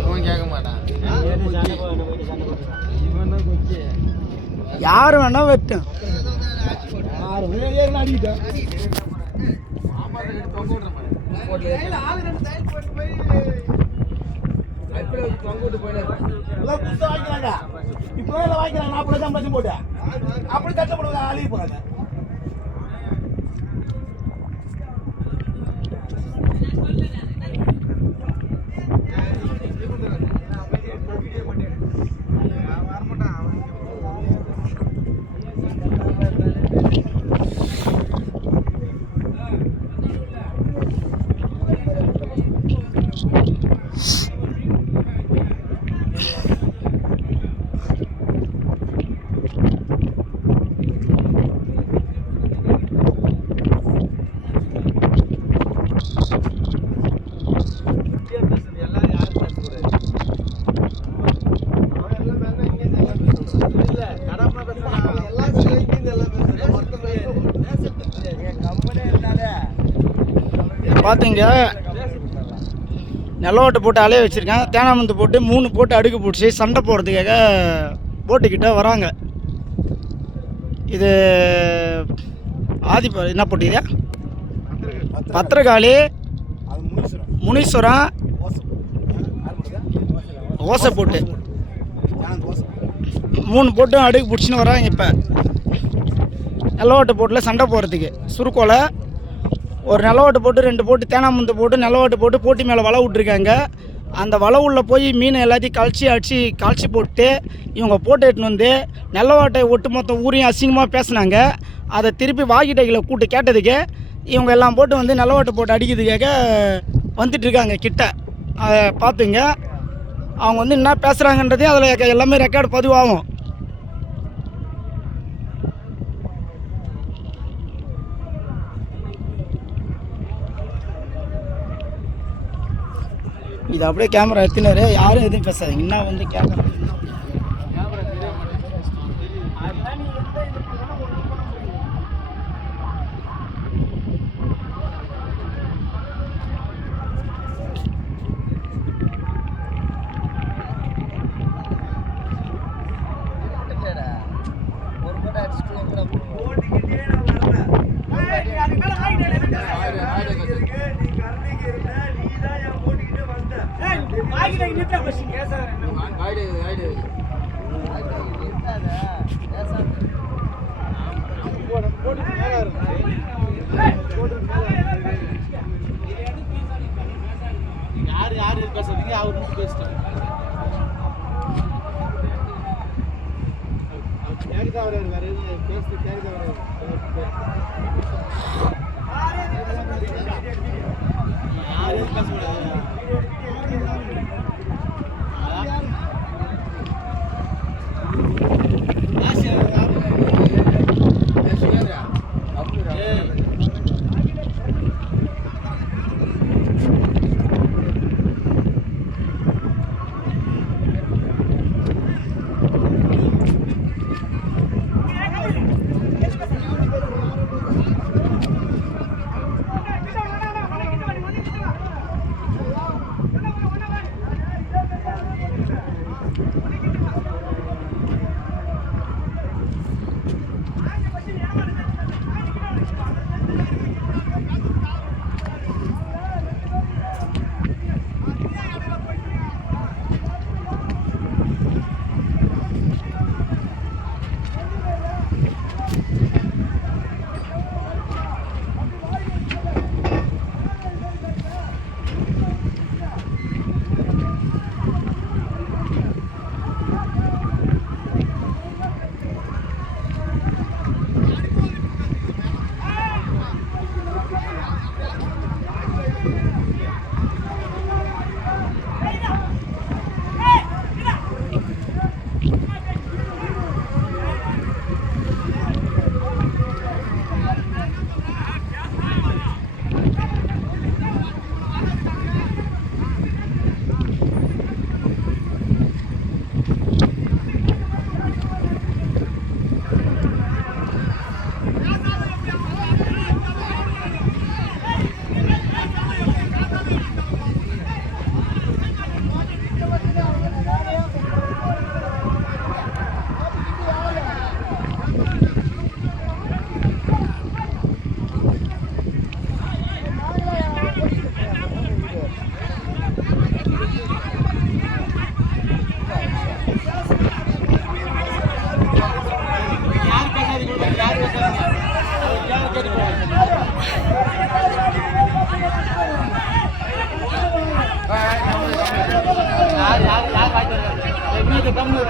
இவன் கேட்க மாட்டான். யாரு வேணா வெட்டும். இப்போ வாங்கிக்கிறாங்க 40 லட்சம் போட்டு அப்படி கஷ்டப்படுவாங்க அழிய போறாங்க. பார்த்துங்க, நெல்லோட்டை போட்டு அலைய வச்சுருக்கேன். தேனாமந்து போட்டு 3 போட்டு அடுக்கு பிடிச்சி சண்டை போடுறதுக்காக போட்டுக்கிட்ட வராங்க. இது என்ன போட்டியா? பத்திரகாளி, முனீஸ்வரம், ஓசை போட்டு 3 போட்டும் அடுக்கு பிடிச்சின்னு வராங்க. இப்போ நெல்லோட்டை போட்டில் சண்டை போடுறதுக்கு சுருக்கோலை ஒரு நிலவாட்டு போட்டு 2 போட்டு தேனாமுந்து போட்டு நிலவாட்டு போட்டு போட்டி மேலே வலை விட்ருக்காங்க. அந்த வலை உள்ள போய் மீனை எல்லாத்தையும் கழிச்சி போட்டு இவங்க போட்டு எடுத்துன்னு வந்து நிலவாட்டை ஒட்டு மொத்தம் ஊரையும் அசிங்கமாக பேசினாங்க. அதை திருப்பி வாக்கிட்டைகளை கூட்டு கேட்டதுக்கு இவங்க எல்லாம் போட்டு வந்து நிலவாட்டை போட்டு அடிக்கிறதுக்காக வந்துட்டுருக்காங்க கிட்ட. அதை பார்த்துங்க, அவங்க வந்து என்ன பேசுகிறாங்கன்றதே அதில் எல்லாமே ரெக்கார்டு பதிவாகும். இது அப்படியே கேமரா எடுத்துனாரு, யாரும் எதுவும் பேசாதீங்க. என்ன வந்து கேமரா யார் பேசுறீங்க? அவர் மட்டும் பேசிட்டாங்க. கேட்குதா? அவர் வேற எதுவும் பேசுறது கேட்குதா? யார் எதுவும் பேசக்கூடாது. யாரு